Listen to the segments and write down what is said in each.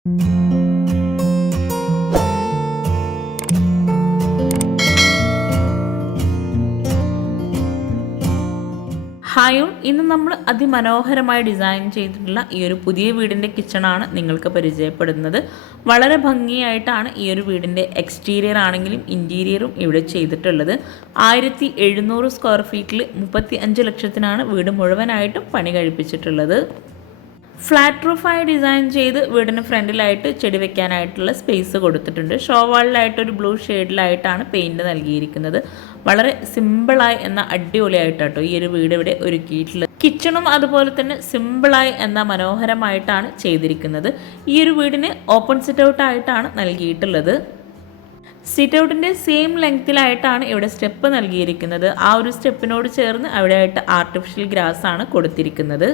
ഹായോൺ ഇന്ന് നമ്മൾ അതിമനോഹരമായി ഡിസൈൻ ചെയ്തിട്ടുള്ള ഈ ഒരു പുതിയ വീടിന്റെ കിച്ചണാണ് നിങ്ങൾക്ക് പരിചയപ്പെടുന്നത്. വളരെ ഭംഗിയായിട്ടാണ് ഈ ഒരു വീടിന്റെ എക്സ്റ്റീരിയർ ആണെങ്കിലും ഇന്റീരിയറും ഇവിടെ ചെയ്തിട്ടുള്ളത്. ആയിരത്തി എഴുന്നൂറ് സ്ക്വയർ ഫീറ്റിൽ മുപ്പത്തി അഞ്ച് ലക്ഷത്തിനാണ് വീട് മുഴുവനായിട്ടും പണി കഴിപ്പിച്ചിട്ടുള്ളത്. ഫ്ലാറ്റ് റൂഫായി ഡിസൈൻ ചെയ്ത് വീടിന് ഫ്രണ്ടിലായിട്ട് ചെടി വെക്കാനായിട്ടുള്ള സ്പേസ് കൊടുത്തിട്ടുണ്ട്. ഷോ വാളിലായിട്ട് ഒരു ബ്ലൂ ഷെയ്ഡിലായിട്ടാണ് പെയിന്റ് നൽകിയിരിക്കുന്നത്. വളരെ സിമ്പിളായി എന്ന അടിപൊളിയായിട്ടോ ഈ ഒരു വീട് ഇവിടെ ഒരുക്കിയിട്ടുള്ളത്. കിച്ചണും അതുപോലെ തന്നെ സിമ്പിളായി എന്ന മനോഹരമായിട്ടാണ് ചെയ്തിരിക്കുന്നത്. ഈ ഒരു വീടിന് ഓപ്പൺ സിറ്റ് ഔട്ട് ആയിട്ടാണ് നൽകിയിട്ടുള്ളത്. സിറ്റ് ഔട്ടിന്റെ സെയിം ലെങ്ത്തിലായിട്ടാണ് ഇവിടെ സ്റ്റെപ്പ് നൽകിയിരിക്കുന്നത്. ആ ഒരു സ്റ്റെപ്പിനോട് ചേർന്ന് അവിടെയായിട്ട് ആർട്ടിഫിഷ്യൽ ഗ്രാസ് ആണ് കൊടുത്തിരിക്കുന്നത്.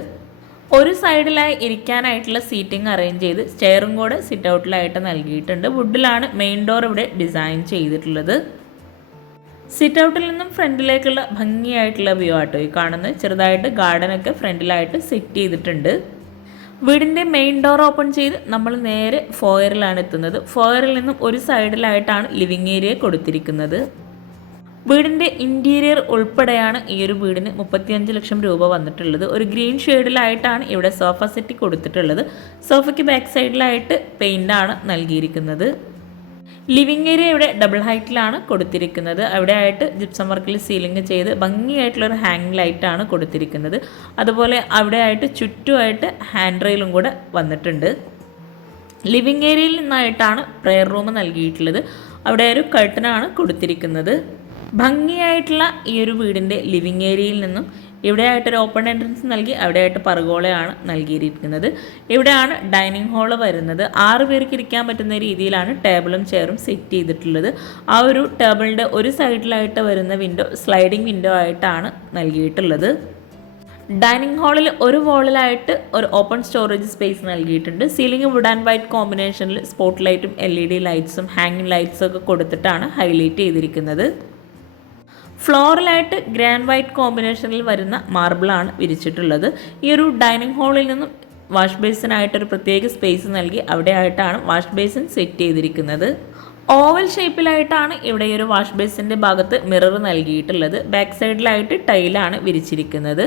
ഒരു സൈഡിലായി ഇരിക്കാനായിട്ടുള്ള സീറ്റിംഗ് അറേഞ്ച് ചെയ്ത് സ്റ്റെയറും കൂടെ സിറ്റ് ഔട്ടിലായിട്ട് നൽകിയിട്ടുണ്ട്. വുഡിലാണ് മെയിൻ ഡോർ ഇവിടെ ഡിസൈൻ ചെയ്തിട്ടുള്ളത്. സിറ്റ് ഔട്ടിൽ നിന്നും ഫ്രണ്ടിലേക്കുള്ള ഭംഗിയായിട്ടുള്ള വ്യൂ ആട്ടോ ഈ കാണുന്നത്. ചെറുതായിട്ട് ഗാർഡനൊക്കെ ഫ്രണ്ടിലായിട്ട് സെറ്റ് ചെയ്തിട്ടുണ്ട്. വീടിന്റെ മെയിൻ ഡോർ ഓപ്പൺ ചെയ്ത് നമ്മൾ നേരെ ഫോയറിലാണ് എത്തുന്നത്. ഫോയറിൽ നിന്നും ഒരു സൈഡിലായിട്ടാണ് ലിവിങ് ഏരിയ കൊടുത്തിരിക്കുന്നത്. വീടിന്റെ ഇന്റീരിയർ ഉൾപ്പെടെയാണ് ഈ ഒരു വീടിന് മുപ്പത്തിയഞ്ച് ലക്ഷം രൂപ വന്നിട്ടുള്ളത്. ഒരു ഗ്രീൻ ഷെയ്ഡിലായിട്ടാണ് ഇവിടെ സോഫ സെറ്റ് കൊടുത്തിട്ടുള്ളത്. സോഫയ്ക്ക് ബാക്ക് സൈഡിലായിട്ട് പെയിന്റാണ് നൽകിയിരിക്കുന്നത്. ലിവിംഗ് ഏരിയ ഇവിടെ ഡബിൾ ഹൈറ്റിലാണ് കൊടുത്തിരിക്കുന്നത്. അവിടെ ആയിട്ട് ജിപ്സം വർക്കിൽ സീലിംഗ് ചെയ്ത് ഭംഗിയായിട്ടുള്ളൊരു ഹാങ് ലൈറ്റാണ് കൊടുത്തിരിക്കുന്നത്. അതുപോലെ അവിടെ ആയിട്ട് ചുറ്റുമായിട്ട് ഹാൻഡ് റെയിലും കൂടെ വന്നിട്ടുണ്ട്. ലിവിംഗ് ഏരിയയിൽ നിന്നായിട്ടാണ് പ്രെയർ റൂം നൽകിയിട്ടുള്ളത്. അവിടെ ഒരു കർട്ടനാണ് കൊടുത്തിരിക്കുന്നത്. ഭംഗിയായിട്ടുള്ള ഈ ഒരു വീടിന്റെ ലിവിങ് ഏരിയയിൽ നിന്നും ഇവിടെയായിട്ടൊരു ഓപ്പൺ എൻട്രൻസ് നൽകി അവിടെയായിട്ട് പറഗോളയാണ് നൽകിയിരിക്കുന്നത്. ഇവിടെയാണ് ഡൈനിങ് ഹാൾ വരുന്നത്. ആറ് പേർക്ക് ഇരിക്കാൻ പറ്റുന്ന രീതിയിലാണ് ടേബിളും ചെയറും സെറ്റ് ചെയ്തിട്ടുള്ളത്. ആ ഒരു ടേബിളിന്റെ ഒരു സൈഡിലായിട്ട് വരുന്ന വിൻഡോ സ്ലൈഡിംഗ് വിൻഡോ ആയിട്ടാണ് നൽകിയിട്ടുള്ളത്. ഡൈനിങ് ഹാളിൽ ഒരു വോളിലായിട്ട് ഒരു ഓപ്പൺ സ്റ്റോറേജ് സ്പേസ് നൽകിയിട്ടുണ്ട്. സീലിംഗ് വുഡ് ആൻഡ് വൈറ്റ് കോമ്പിനേഷനിൽ സ്പോട്ട് ലൈറ്റും എൽ ഇ ഡി ലൈറ്റ്സും ഹാങ്ങിങ് ലൈറ്റ്സും ഒക്കെ കൊടുത്തിട്ടാണ് ഹൈലൈറ്റ് ചെയ്തിരിക്കുന്നത്. ഫ്ലോറിലായിട്ട് ഗ്രാൻഡ് വൈറ്റ് കോമ്പിനേഷനിൽ വരുന്ന മാർബിളാണ് വിരിച്ചിട്ടുള്ളത്. ഈ ഒരു ഡൈനിങ് ഹാളിൽ നിന്നും വാഷ് ബേസിനായിട്ടൊരു പ്രത്യേക സ്പേസ് നൽകി അവിടെ ആയിട്ടാണ് വാഷ് ബേസിൻ സെറ്റ് ചെയ്തിരിക്കുന്നത്. ഓവൽ ഷേപ്പിലായിട്ടാണ് ഇവിടെ ഒരു വാഷ് ബേസിന്റെ ഭാഗത്ത് മിറർ നൽകിയിട്ടുള്ളത്. ബാക്ക് സൈഡിലായിട്ട് ടൈലാണ് വിരിച്ചിരിക്കുന്നത്.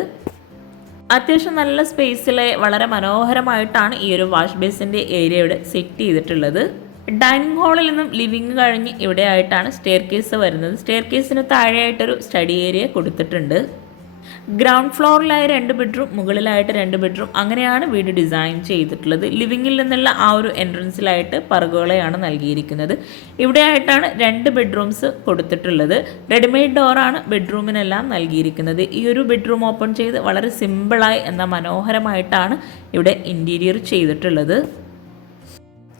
അത്യാവശ്യം നല്ല സ്പേസിലെ വളരെ മനോഹരമായിട്ടാണ് ഈ ഒരു വാഷ് ബേസിന്റെ ഏരിയയുടെ സെറ്റ് ചെയ്തിട്ടുള്ളത്. ഡൈനിങ് ഹാളിൽ നിന്നും ലിവിങ് കഴിഞ്ഞ് ഇവിടെ ആയിട്ടാണ് സ്റ്റെയർ കേസ് വരുന്നത്. സ്റ്റെയർ കേസിന് താഴെയായിട്ടൊരു സ്റ്റഡി ഏരിയ കൊടുത്തിട്ടുണ്ട്. ഗ്രൗണ്ട് ഫ്ലോറിലായി രണ്ട് ബെഡ്റൂം മുകളിലായിട്ട് രണ്ട് ബെഡ്റൂം അങ്ങനെയാണ് വീട് ഡിസൈൻ ചെയ്തിട്ടുള്ളത്. ലിവിങ്ങിൽ നിന്നുള്ള ആ ഒരു എൻട്രൻസിലായിട്ട് പറകുകളെയാണ് നൽകിയിരിക്കുന്നത്. ഇവിടെയായിട്ടാണ് രണ്ട് ബെഡ്റൂംസ് കൊടുത്തിട്ടുള്ളത്. റെഡിമെയ്ഡ് ഡോറാണ് ബെഡ്റൂമിനെല്ലാം നൽകിയിരിക്കുന്നത്. ഈ ഒരു ബെഡ്റൂം ഓപ്പൺ ചെയ്ത് വളരെ സിമ്പിളായി എന്ന മനോഹരമായിട്ടാണ് ഇവിടെ ഇന്റീരിയർ ചെയ്തിട്ടുള്ളത്.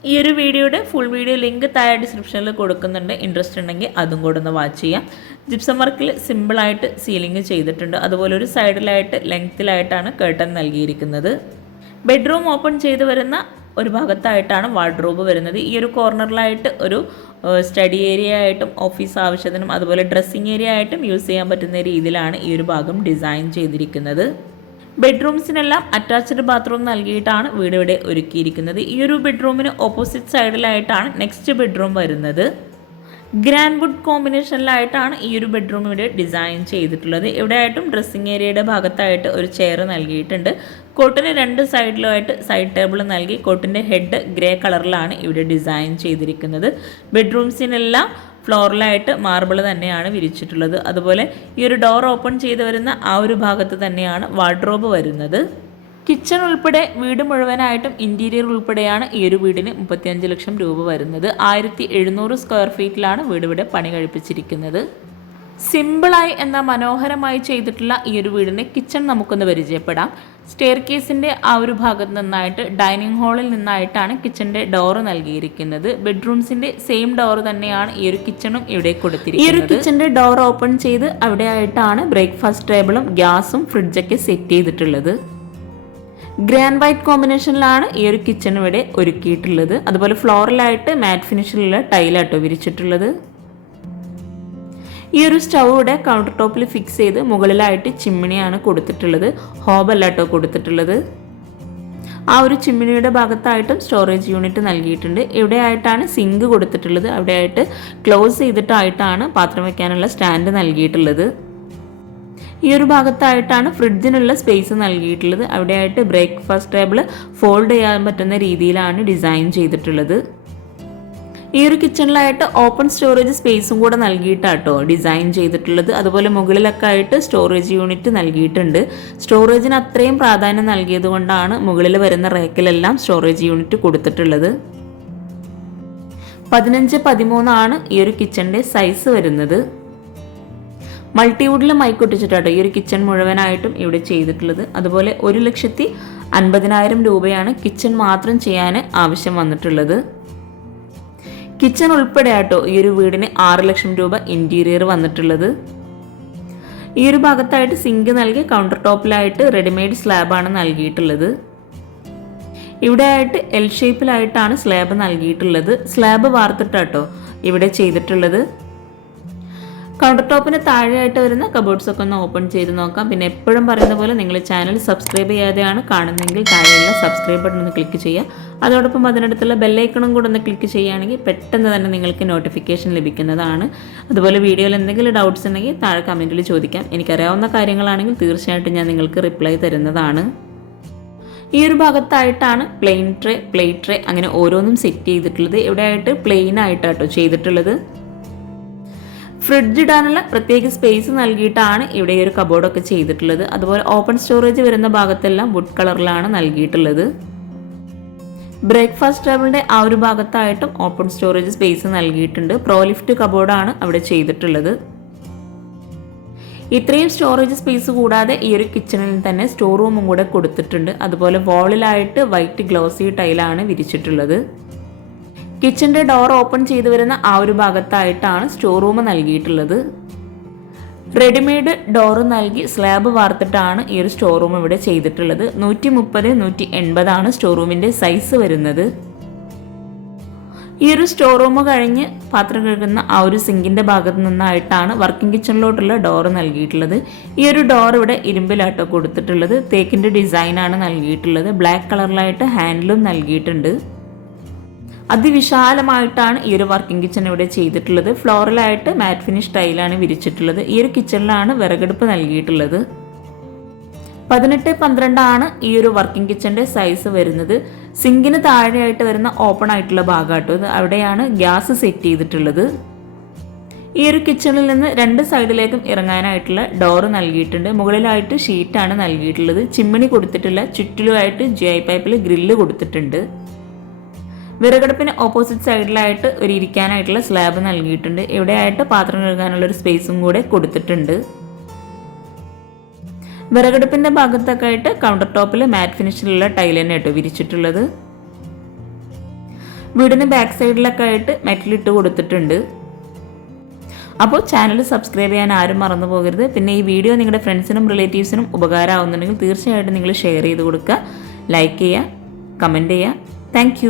ഈ ഒരു വീഡിയോയുടെ ഫുൾ വീഡിയോ ലിങ്ക് താഴെ ഡിസ്ക്രിപ്ഷനിൽ കൊടുക്കുന്നുണ്ട്. ഇൻട്രസ്റ്റ് ഉണ്ടെങ്കിൽ അതും കൂടെ ഒന്ന് വാച്ച് ചെയ്യാം. ജിപ്സം വർക്കിൽ സിമ്പിളായിട്ട് സീലിംഗ് ചെയ്തിട്ടുണ്ട്. അതുപോലെ ഒരു സൈഡിലായിട്ട് ലെങ്ത്തിലായിട്ടാണ് കേട്ടൺ നൽകിയിരിക്കുന്നത്. ബെഡ്റൂം ഓപ്പൺ ചെയ്ത് വരുന്ന ഒരു ഭാഗത്തായിട്ടാണ് വാർഡ്രോബ് വരുന്നത്. ഈ ഒരു കോർണറിലായിട്ട് ഒരു സ്റ്റഡി ഏരിയ ആയിട്ടും ഓഫീസ് ആവശ്യത്തിനും അതുപോലെ ഡ്രസ്സിങ് ഏരിയ ആയിട്ടും യൂസ് ചെയ്യാൻ പറ്റുന്ന രീതിയിലാണ് ഈ ഒരു ഭാഗം ഡിസൈൻ ചെയ്തിരിക്കുന്നത്. ബെഡ്റൂംസിനെല്ലാം അറ്റാച്ച്ഡ് ബാത്റൂം നൽകിയിട്ടാണ് വീട് ഇവിടെ ഒരുക്കിയിരിക്കുന്നത്. ഈ ഒരു ബെഡ്റൂമിന് ഓപ്പോസിറ്റ് സൈഡിലായിട്ടാണ് നെക്സ്റ്റ് ബെഡ്റൂം വരുന്നത്. ഗ്രാൻഡ് വുഡ് കോമ്പിനേഷനിലായിട്ടാണ് ഈ ഒരു ബെഡ്റൂം ഇവിടെ ഡിസൈൻ ചെയ്തിട്ടുള്ളത്. ഇവിടെ ആയിട്ടും ഡ്രസ്സിങ് ഏരിയയുടെ ഭാഗത്തായിട്ട് ഒരു ചെയർ നൽകിയിട്ടുണ്ട്. കോട്ടിന് രണ്ട് സൈഡിലുമായിട്ട് സൈഡ് ടേബിൾ നൽകി കോട്ടിന്റെ ഹെഡ് ഗ്രേ കളറിലാണ് ഇവിടെ ഡിസൈൻ ചെയ്തിരിക്കുന്നത്. ബെഡ്റൂംസിനെല്ലാം ഫ്ലോറിലായിട്ട് മാർബിൾ തന്നെയാണ് വിരിച്ചിട്ടുള്ളത്. അതുപോലെ ഈ ഒരു ഡോർ ഓപ്പൺ ചെയ്ത് വരുന്ന ആ ഒരു ഭാഗത്ത് തന്നെയാണ് വാർഡ്രോബ് വരുന്നത്. കിച്ചൺ ഉൾപ്പെടെ വീട് മുഴുവനായിട്ടും ഇന്റീരിയർ ഉൾപ്പെടെയാണ് ഈ ഒരു വീടിന് മുപ്പത്തിയഞ്ച് ലക്ഷം രൂപ വരുന്നത്. ആയിരത്തി എഴുന്നൂറ് സ്ക്വയർ ഫീറ്റിലാണ് വീട് ഇവിടെ പണി കഴിപ്പിച്ചിരിക്കുന്നത്. സിമ്പിളായി എന്ന മനോഹരമായി ചെയ്തിട്ടുള്ള ഈ ഒരു വീടിന്റെ കിച്ചൺ നമുക്കൊന്ന് പരിചയപ്പെടാം. സ്റ്റെയർ കേസിന്റെ ആ ഒരു ഭാഗത്ത് നിന്നായിട്ട് ഡൈനിങ് ഹാളിൽ നിന്നായിട്ടാണ് കിച്ചന്റെ ഡോറ് നൽകിയിരിക്കുന്നത്. ബെഡ്റൂംസിന്റെ സെയിം ഡോർ തന്നെയാണ് ഈ ഒരു കിച്ചണും ഇവിടെ കൊടുത്തിരിക്കുന്നത് ഈ ഒരു കിച്ചന്റെ ഡോർ ഓപ്പൺ ചെയ്ത് അവിടെ ആയിട്ടാണ് ബ്രേക്ക്ഫാസ്റ്റ് ടേബിളും ഗ്യാസും ഫ്രിഡ്ജൊക്കെ സെറ്റ് ചെയ്തിട്ടുള്ളത്. ഗ്രാൻഡ് വൈറ്റ് കോമ്പിനേഷനിലാണ് ഈ ഒരു കിച്ചൺ ഇവിടെ ഒരുക്കിയിട്ടുള്ളത്. അതുപോലെ ഫ്ലോറിലായിട്ട് മാറ്റ് ഫിനിഷിലുള്ള ടൈലാട്ടോ വിരിച്ചിട്ടുള്ളത്. ഈ ഒരു സ്റ്റൗ ഇവിടെ കൗണ്ടർ ടോപ്പിൽ ഫിക്സ് ചെയ്ത് മുകളിലായിട്ട് ചിമ്മിണിയാണ് കൊടുത്തിട്ടുള്ളത്. ഹോബല്ല കേട്ടോ കൊടുത്തിട്ടുള്ളത്. ആ ഒരു ചിമ്മിനിയുടെ ഭാഗത്തായിട്ടും സ്റ്റോറേജ് യൂണിറ്റ് നൽകിയിട്ടുണ്ട്. ഇവിടെയായിട്ടാണ് സിങ്ക് കൊടുത്തിട്ടുള്ളത്. അവിടെയായിട്ട് ക്ലോസ് ചെയ്തിട്ടായിട്ടാണ് പാത്രം വയ്ക്കാനുള്ള സ്റ്റാൻഡ് നൽകിയിട്ടുള്ളത്. ഈ ഒരു ഭാഗത്തായിട്ടാണ് ഫ്രിഡ്ജിനുള്ള സ്പേസ് നൽകിയിട്ടുള്ളത്. അവിടെയായിട്ട് ബ്രേക്ക്ഫാസ്റ്റ് ടേബിൾ ഫോൾഡ് ചെയ്യാൻ പറ്റുന്ന രീതിയിലാണ് ഡിസൈൻ ചെയ്തിട്ടുള്ളത്. ഈ ഒരു കിച്ചണിലായിട്ട് ഓപ്പൺ സ്റ്റോറേജ് സ്പേസും കൂടെ നൽകിയിട്ടാട്ടോ ഡിസൈൻ ചെയ്തിട്ടുള്ളത്. അതുപോലെ മുകളിലൊക്കെ ആയിട്ട് സ്റ്റോറേജ് യൂണിറ്റ് നൽകിയിട്ടുണ്ട്. സ്റ്റോറേജിന് അത്രയും പ്രാധാന്യം നൽകിയത് കൊണ്ടാണ് മുകളിൽ വരുന്ന റേക്കിലെല്ലാം സ്റ്റോറേജ് യൂണിറ്റ് കൊടുത്തിട്ടുള്ളത്. പതിനഞ്ച് പതിമൂന്നാണ് ഈ ഒരു കിച്ചണിന്റെ സൈസ് വരുന്നത്. മൾട്ടിവുഡിൽ മൈക്കൊട്ടിച്ചിട്ടാട്ടോ ഈ ഒരു കിച്ചൺ മുഴുവനായിട്ടും ഇവിടെ ചെയ്തിട്ടുള്ളത്. അതുപോലെ ഒരു ലക്ഷത്തി അൻപതിനായിരം രൂപയാണ് കിച്ചൺ മാത്രം ചെയ്യാൻ ആവശ്യം വന്നിട്ടുള്ളത്. കിച്ചൺ ഉൾപ്പെടെ ആട്ടോ ഈ ഒരു വീടിന് ആറ് ലക്ഷം രൂപ ഇന്റീരിയർ വന്നിട്ടുള്ളത്. ഈ ഒരു ഭാഗത്തായിട്ട് സിങ്ക് നൽകി കൗണ്ടർ ടോപ്പിലായിട്ട് റെഡിമെയ്ഡ് സ്ലാബാണ് നൽകിയിട്ടുള്ളത്. ഇവിടെ ആയിട്ട് എൽ ഷേപ്പിലായിട്ടാണ് സ്ലാബ് നൽകിയിട്ടുള്ളത്. സ്ലാബ് വാർത്തിട്ടാട്ടോ ഇവിടെ ചെയ്തിട്ടുള്ളത്. കൗണ്ടർ ടോപ്പിന് താഴെയായിട്ട് വരുന്ന കബോർഡ്സ് ഒക്കെ ഒന്ന് ഓപ്പൺ ചെയ്ത് നോക്കാം. പിന്നെ എപ്പോഴും പറയുന്ന പോലെ നിങ്ങൾ ചാനൽ സബ്സ്ക്രൈബ് ചെയ്യാതെയാണ് കാണുന്നതെങ്കിൽ താഴെയുള്ള സബ്സ്ക്രൈബ് ബട്ടൺ ഒന്ന് ക്ലിക്ക് ചെയ്യുക. അതോടൊപ്പം അതിനടുത്തുള്ള ബെല്ലൈക്കണും കൂടെ ഒന്ന് ക്ലിക്ക് ചെയ്യുകയാണെങ്കിൽ പെട്ടെന്ന് തന്നെ നിങ്ങൾക്ക് നോട്ടിഫിക്കേഷൻ ലഭിക്കുന്നതാണ്. അതുപോലെ വീഡിയോയിൽ എന്തെങ്കിലും ഡൗട്ട്സ് ഉണ്ടെങ്കിൽ താഴെ കമന്റിൽ ചോദിക്കാം. എനിക്കറിയാവുന്ന കാര്യങ്ങളാണെങ്കിൽ തീർച്ചയായിട്ടും ഞാൻ നിങ്ങൾക്ക് റിപ്ലൈ തരുന്നതാണ്. ഈ ഒരു ഭാഗത്തായിട്ടാണ് പ്ലെയിൻ ട്രേ പ്ലേറ്റ് ട്രേ അങ്ങനെ ഓരോന്നും സെറ്റ് ചെയ്തിട്ടുള്ളത്. ഇവിടെ ആയിട്ട് പ്ലെയിൻ ആയിട്ടാട്ടോ ചെയ്തിട്ടുള്ളത്. ഫ്രിഡ്ജ് ഇടാനുള്ള പ്രത്യേക സ്പേസ് നൽകിയിട്ടാണ് ഇവിടെ ഈ ഒരു കബോർഡൊക്കെ ചെയ്തിട്ടുള്ളത്. അതുപോലെ ഓപ്പൺ സ്റ്റോറേജ് വരുന്ന ഭാഗത്തെല്ലാം വുഡ് കളറിലാണ് നൽകിയിട്ടുള്ളത്. ബ്രേക്ക്ഫാസ്റ്റ് ടേബിളിന്റെ ആ ഒരു ഭാഗത്തായിട്ടും ഓപ്പൺ സ്റ്റോറേജ് സ്പേസ് നൽകിയിട്ടുണ്ട്. പ്രോലിഫ്റ്റ് കബോർഡാണ് അവിടെ ചെയ്തിട്ടുള്ളത്. ഇത്രയും സ്റ്റോറേജ് സ്പേസ് കൂടാതെ ഈ ഒരു കിച്ചണിൽ തന്നെ സ്റ്റോർ റൂമും കൂടെ കൊടുത്തിട്ടുണ്ട്. അതുപോലെ വാളിലായിട്ട് വൈറ്റ് ഗ്ലോസി ടൈലാണ് വിരിച്ചിട്ടുള്ളത്. കിച്ചന്റെ ഡോർ ഓപ്പൺ ചെയ്തു വരുന്ന ആ ഒരു ഭാഗത്തായിട്ടാണ് സ്റ്റോർ റൂം നൽകിയിട്ടുള്ളത്. റെഡിമെയ്ഡ് ഡോർ നൽകി സ്ലാബ് വാർത്തിട്ടാണ് ഈ ഒരു സ്റ്റോർ റൂം ഇവിടെ ചെയ്തിട്ടുള്ളത്. നൂറ്റി മുപ്പത് നൂറ്റി എൺപതാണ് സ്റ്റോർ റൂമിന്റെ സൈസ് വരുന്നത്. ഈ ഒരു സ്റ്റോർ റൂം കഴിഞ്ഞ് പാത്രം കഴുകുന്ന ആ ഒരു സിങ്കിന്റെ ഭാഗത്ത് നിന്നായിട്ടാണ് വർക്കിംഗ് കിച്ചണിലോട്ടുള്ള ഡോർ നൽകിയിട്ടുള്ളത്. ഈ ഒരു ഡോർ ഇവിടെ ഇരുമ്പിലാട്ടോ കൊടുത്തിട്ടുള്ളത്. തേക്കിന്റെ ഡിസൈനാണ് നൽകിയിട്ടുള്ളത്. ബ്ലാക്ക് കളറിലായിട്ട് ഹാൻഡിലും നൽകിയിട്ടുണ്ട്. അതിവിശാലമായിട്ടാണ് ഈ ഒരു വർക്കിംഗ് കിച്ചൺ ഇവിടെ ചെയ്തിട്ടുള്ളത്. ഫ്ലോറലായിട്ട് മാറ്റ് ഫിനിഷ് ടൈലാണ് വിരിച്ചിട്ടുള്ളത്. ഈ ഒരു കിച്ചണിലാണ് വിറകെടുപ്പ് നൽകിയിട്ടുള്ളത്. പതിനെട്ട് പന്ത്രണ്ടാണ് ഈ ഒരു വർക്കിംഗ് കിച്ചന്റെ സൈസ് വരുന്നത്. സിങ്കിന് താഴെയായിട്ട് വരുന്ന ഓപ്പൺ ആയിട്ടുള്ള ഭാഗമാട്ടോ അവിടെയാണ് ഗ്യാസ് സെറ്റ് ചെയ്തിട്ടുള്ളത്. ഈ ഒരു കിച്ചണിൽ നിന്ന് രണ്ട് സൈഡിലേക്കും ഇറങ്ങാനായിട്ടുള്ള ഡോറ് നൽകിയിട്ടുണ്ട്. മുകളിലായിട്ട് ഷീറ്റാണ് നൽകിയിട്ടുള്ളത്. ചിമ്മിണി കൊടുത്തിട്ടുള്ള ചുറ്റിലുമായിട്ട് ജി ഐ പൈപ്പിൽ ഗ്രില്ല് കൊടുത്തിട്ടുണ്ട്. വിറകടുപ്പിന് ഓപ്പോസിറ്റ് സൈഡിലായിട്ട് ഒരു ഇരിക്കാനായിട്ടുള്ള സ്ലാബ് നൽകിയിട്ടുണ്ട്. ഇവിടെയായിട്ട് പാത്രം കഴുകാനുള്ള ഒരു സ്പേസും കൂടെ കൊടുത്തിട്ടുണ്ട്. വിറകടുപ്പിന്റെ ഭാഗത്തൊക്കെ ആയിട്ട് കൗണ്ടർ ടോപ്പിൽ മാറ്റ് ഫിനിഷിലുള്ള ടൈൽ തന്നെ കേട്ടോ വിരിച്ചിട്ടുള്ളത്. വീടിന് ബാക്ക് സൈഡിലൊക്കെ ആയിട്ട് മെറ്റലിട്ട് കൊടുത്തിട്ടുണ്ട്. അപ്പോൾ ചാനൽ സബ്സ്ക്രൈബ് ചെയ്യാൻ ആരും മറന്നു പോകരുത്. പിന്നെ ഈ വീഡിയോ നിങ്ങളുടെ ഫ്രണ്ട്സിനും റിലേറ്റീവ്സിനും ഉപകാരമാവുന്നുണ്ടെങ്കിൽ തീർച്ചയായിട്ടും നിങ്ങൾ ഷെയർ ചെയ്ത് കൊടുക്കുക. ലൈക്ക് ചെയ്യുക കമന്റ് ചെയ്യുക. താങ്ക്